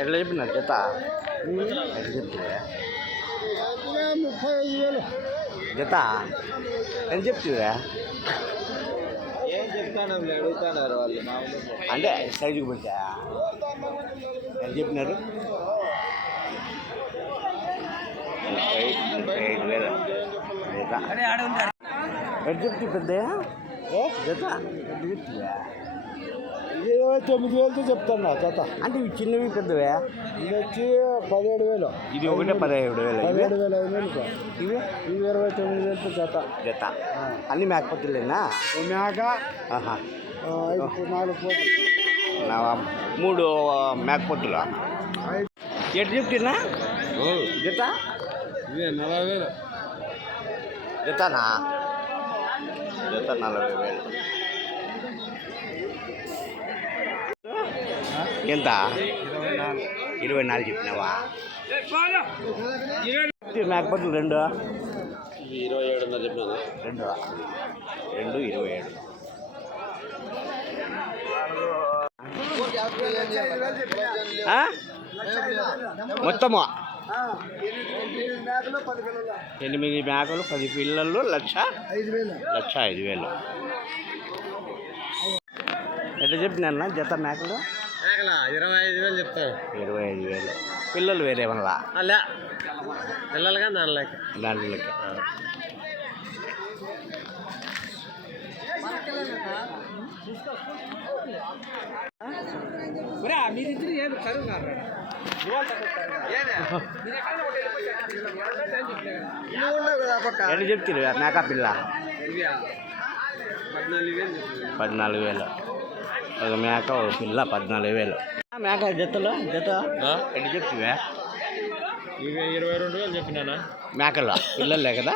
ఎట్లా చెప్పినారు జత ఎట్లా చెప్తే 35,000 జత ఎంత చెప్తుందా ఏం చెప్తాను అడుగుతున్నారు వాళ్ళు అంటే సైజుకి పెట్టా ఎంత చెప్పినారు 35,000 జత ఎట్లా చెప్తే పెద్ద జత ఎట్లా చెప్తుందా 29,000తో చెప్తాను జత. అంటే ఇవి చిన్నవి పెద్దవే ఇది వచ్చి 17,000. ఇది ఒకటే 17,000 17,500 ఇవి ఇవి 29,000తో జత. జత అన్ని మేకపోతులేనా మేక 4 పోతులు 3 మేకపోతులు ఎటు చెప్తున్నా జత ఇవే 40,000 జతనా జత 40,000 ఎంత 24 చెప్పినావా మేకపోతులు 2 27 చెప్పినా 2 27 మొత్తము 8 మేకలు 10 పిల్లలు 1,05,000 ఎట్లా చెప్పినా జత మేకలు 25,000 చెప్తారు. 25,000 పిల్లలు వేరే వల్ల అలా పిల్లలుగా దాంట్లోకి ఎట్లా చెప్తారు మేకా పిల్ల 14,000 ఒక మేక ఒక పిల్ల 14,000 మేక జతలో జత ఎట్లా చెప్తావా ఇవి 22,000 చెప్పినా మేకలు పిల్లలే కదా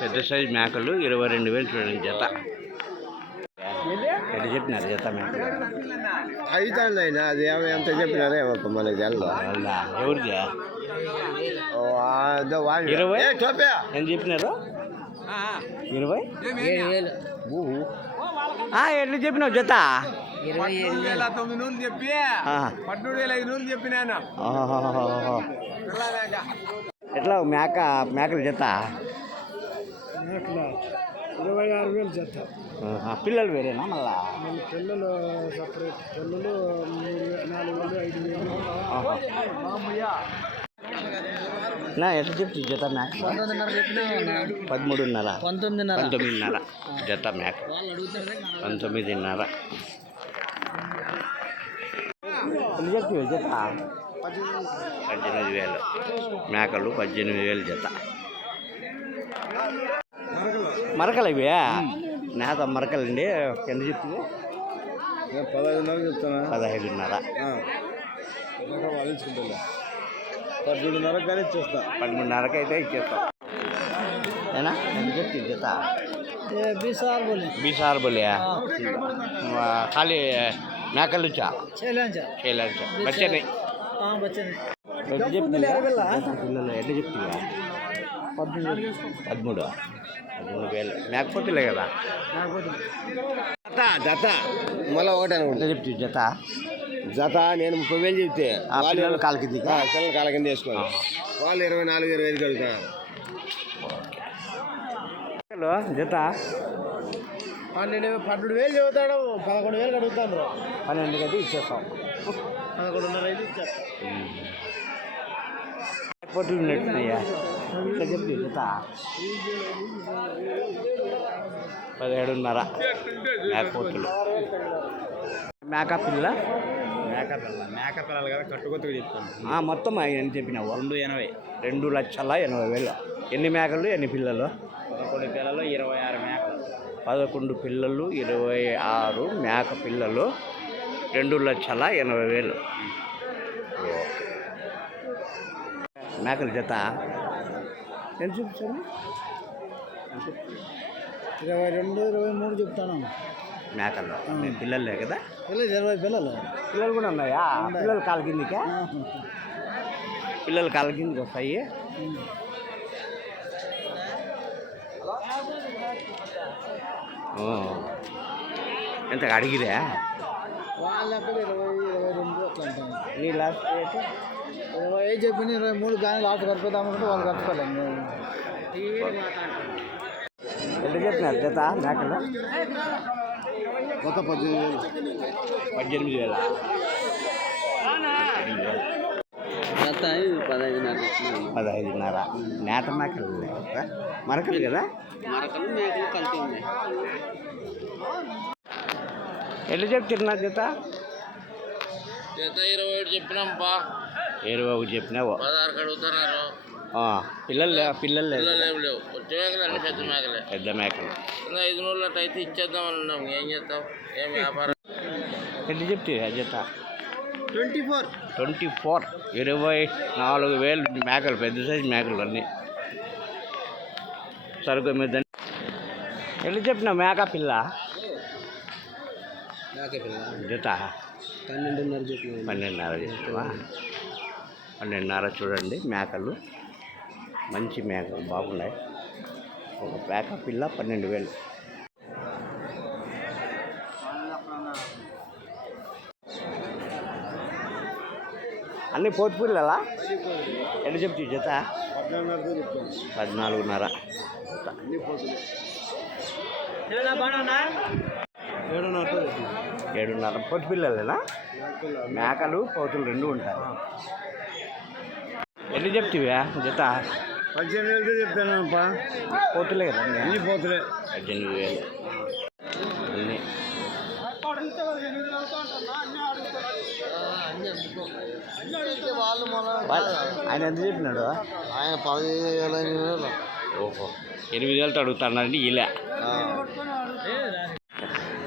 పెద్ద సైజు మేకలు 22,000 చూడండి జత ఎట్లా చెప్పినారు జత మేకలు అవుతుంది అయినా అది ఎంత చెప్పినారే మనకి ఎవరిది 20 ఎంత చెప్పినారు 20,000 ఎట్లా చెప్పినావు జత 27,900 చెప్పి 17,500 చెప్పినాను. ఎట్లా మేకలు జత 26,000 జత. పిల్లలు వేరేనా మళ్ళా పిల్లలు సపరేట్ పిల్లలు 4,000 5,000 ఎట్లా చెప్తుంది జత మేక 19,500 జత మేక 19,500 ఎట్లా చెప్తుంది జత 18,000 మేకలు 18,000 జత మరకలు ఇవి నేత మరకలండి ఎంత చెప్తుంది 15,000 చెప్తాను 15,500 వాలించుకుంటా 13,500 కానీ ఇచ్చేస్తా 13,500 అయితే ఇచ్చేస్తాం ఏనా ఎంత చెప్తుంది జత 20,000 बोले खाली మేకలు చా చేయలేదు బచ్చే పిల్లలు ఎట్లా చెప్తావా 13,000 మేకపోతులే కదా జత మళ్ళీ ఒకటే అనుకుంటా చెప్తావు జత జత నేను 30,000 చెప్తే పిల్లలు కాలు కింద పిల్లలు కాల కింద వేసుకోవాలి వాళ్ళు 24,000 కడుగుతారు జత 12,000 చెబుతాడు 11,000 అడుగుతాను 12 అయితే ఇచ్చేస్తాం 11,500 అయితే ఇచ్చేస్తాం పోతులు నెట్టున్నాయా ఇట్లా చెప్తే జత 17,500 మేకపోతులు మేక పిల్లలు కదా కట్టుకొత్తగా చెప్తాను మొత్తం ఎంత చెప్పినావు 2,80,000 ఎన్ని మేకలు ఎన్ని పిల్లలు 11 పిల్లలు 26 మేకలు 11 పిల్లలు 26 మేక పిల్లలు 2,80,000 మేకల జత ఎంత చూపించాను 22-23 చెప్తాను మేకల్లో పిల్లలే కదా 20 పిల్లలు కూడా ఉన్నాయా పిల్లలు కాలు కిందికా పిల్లలు కాలు కిందికి వస్తాయి ఎంత అడిగిరా నీ లాస్ట్ రేట్ 25 చెప్పిన 23 కానీ లాస్ట్ కడిపోతామంటే వాళ్ళు కట్టుకోలేము. ఎంత చెప్పినారు జత మేకలు? ఒక 18,000. 18,000. జత 15,500. 15,500. నేత మేకలు మరకలు కదా? మరకలు మేకలు కలిసి ఉన్నాయి. ఎట్లా చెప్తున్నారు జత? జత 21 చెప్పినాంపా. 21 చెప్పినావు. 16 కడుగుతున్నారు. పిల్లలు లేవు. కొత్త మేకలు అన్ని పెద్ద మేకలే. పెద్ద మేకలు 500 అట్లా అయితే ఇచ్చేద్దాం అన్నాం. ఏం చేస్తాం? ఏం వ్యాపారం. ఎట్లా చెప్తే జత? 24. 24,000 మేకలు, పెద్ద సైజు మేకలు అన్నీ. సరుకు మీద ఎట్లా చెప్పిన మేక పిల్ల జత? 12,500 చెప్పిన. 12,500 చెప్తావా? 12,500 చూడండి మేకలు, మంచి మేకలు బాగున్నాయి. ఒక మేక పిల్ల 12,000. అన్నీ పోతు పిల్లలా? ఎట్లా చెప్తావు జత? 14,500. 7,500 పోతు పిల్లలేనా? మేకలు పోతులు రెండు ఉంటాయి. ఎట్లా చెప్తావా జత? 18,000 చెప్తానప్పా. పోతులే కదా అన్ని పోతులే. 18,000 అన్నీ. ఆయన ఎంత చెప్పినాడు? ఆయన 15,000. ఓహో, 8,000 అడుగుతానండి ఇలా.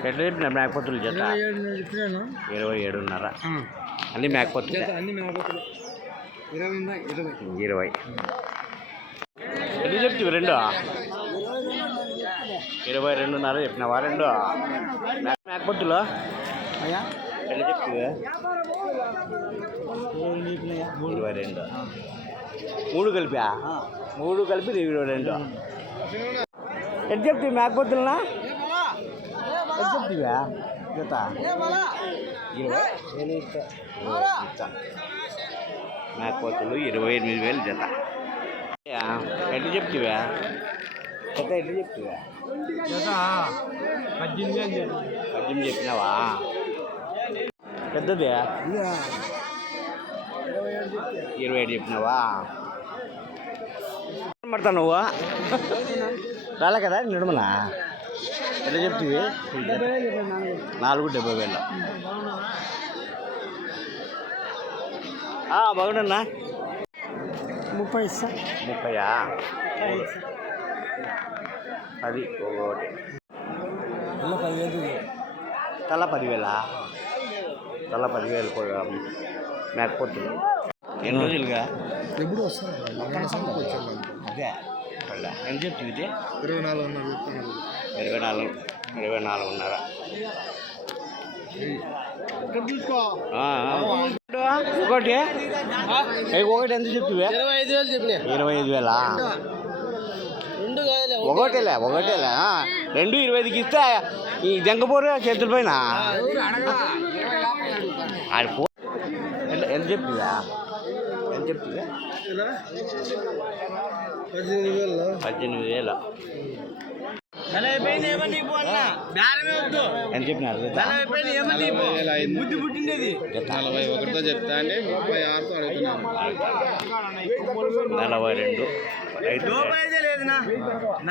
ఎట్లా చెప్పినా మేకపోతులు జత? 27,500. అన్ని మేకపోతులు. అన్ని మేకపోతులు 20. ఎట్లా చెప్తావు రెండు? 22,500 చెప్పినావా రెండు మేకపోతులు? ఎట్లా చెప్తావా? 22. 3 కలిపా? 3 కలిపి 22. ఎట్లా చెప్తావు మేకపోతులనా? ఎట్లా చెప్తావా జత? 20. మేకపోతులు 28,000 జత. ఎట్లా చెప్తావా జత? ఎట్లా చెప్తావా? 18 చెప్పినావా? పెద్దది 27 చెప్పినావా? పడతా నువ్వు రాలే కదా నిడమలా? ఎట్లా చెప్తావి? 4,70,000. బాగుండన్నా 30 ఇస్తా. 30. అది ఒకటి తల 10,000. తల 10,000 మేకపోతుంది. ఎన్ని రోజులుగా? ఎప్పుడు వస్తారు? అదే ఎంత చెప్తుంది? 24,500. 24,500. ఒకటి ఎంత చెప్తువే? 25,000 చెప్పిన. 25,000. ఒకటేలే 2 25కి ఇస్తే ఈ జంగపూర్ చేతుల పైన ఎంత చెప్తుందా? ఎంత చెప్తుందా? 18,000. ఎంత చెప్పినారు? 41తో చెప్తా అండి. 36తో అడుగుతున్నాను.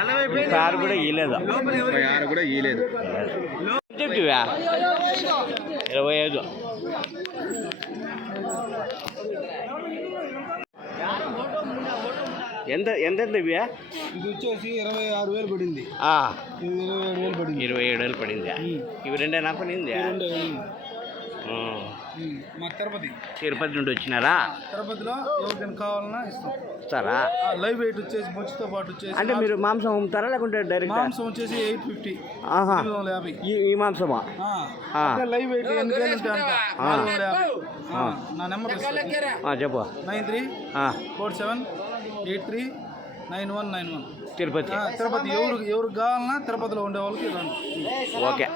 42. కారు కూడా ఇయ్యలేదు. 36 కూడా ఇయ్యలేదు. చెప్తివా? 25. ఎంత ఇవ్వా? ఇది వచ్చేసి 26,000 పడింది. 27,000 పడింది. 27,000 పడింది. ఇవి రెండే నాకు పడింది. మా తిరుపతి నుండి వచ్చినారా? తిరుపతిలో ఎవరికైనా కావాలన్నా ఇస్తారా? లైవ్ వెయిట్ వచ్చేసి బొచ్చుతో పాటు వచ్చేసి. అంటే మీరు మాంసం అమ్ముతారా లేకుంటే డైరెక్ట్? మాంసం వచ్చేసి 850. 850. ఈ మాంసమా? లైవ్ వెయిట్ 8,000 ఉంటాయి. 450. నా నెంబర్ చెప్పు. 9347839191. తిరుపతి. తిరుపతి ఎవరికి కావాలన్నా తిరుపతిలో ఉండే వాళ్ళకి రండి. ఓకే.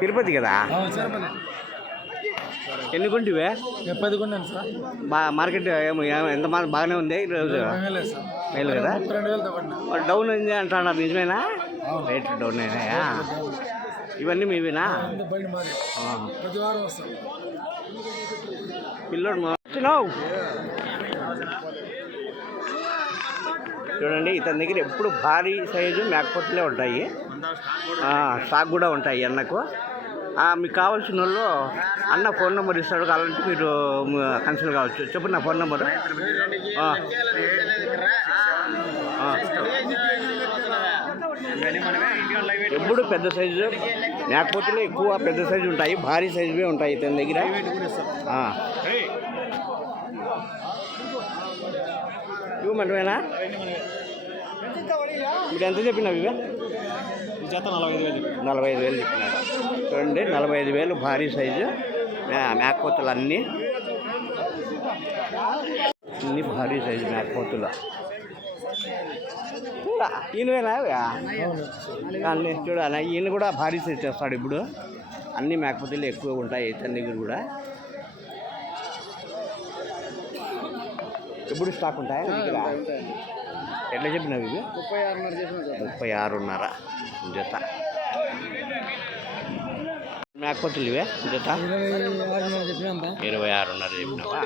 తిరుపతి కదా ఎన్ని కొంటివే 10 కొన్నాను సార్. మార్కెట్ ఎంత బాగానే ఉంది ఈరోజు మేలు కదా 32,000 పడినా. డౌన్ అయింది అంటున్నారు నిజమేనా రేట్ డౌన్ అయినాయా ఇవన్నీ మీవేనా బండి మాది ప్రతి వారం వస్తాం. పిల్లోడు వచ్చినావు చూడండి ఇతని దగ్గర ఎప్పుడు భారీ సైజు మేకపోతులే ఉంటాయి స్టాక్ కూడా ఉంటాయి అన్నకు మీకు కావాల్సిన వాళ్ళు అన్న ఫోన్ నెంబర్ ఇస్తాడు కావాలంటే మీరు కన్సల్ట్ కావచ్చు చెప్పండి నా ఫోన్ నెంబరు ఎప్పుడు పెద్ద సైజు మేకపోతులే ఎక్కువ పెద్ద సైజు ఉంటాయి భారీ సైజువే ఉంటాయి ఇతని దగ్గర ఇవ్వమంటేనా మీరు ఎంత చెప్పినావు ఇవే 45,000 చెప్పినారు చూడండి 45,000 భారీ సైజు మేకపోతులు అన్నీ భారీ సైజు మేకపోతులు ఈయనవేనా అన్నీ చూడాలి ఈయన కూడా భారీ సైజు చేస్తాడు ఇప్పుడు అన్ని మేకపోతులు ఎక్కువ ఉంటాయి ఇతని దగ్గర కూడా ఎప్పుడు స్టాక్ ఉంటాయి ఎట్లా చెప్పినావు ఇవి 36,500 జత మేకపోతులు ఇవే జత 26,500 చెప్పినావా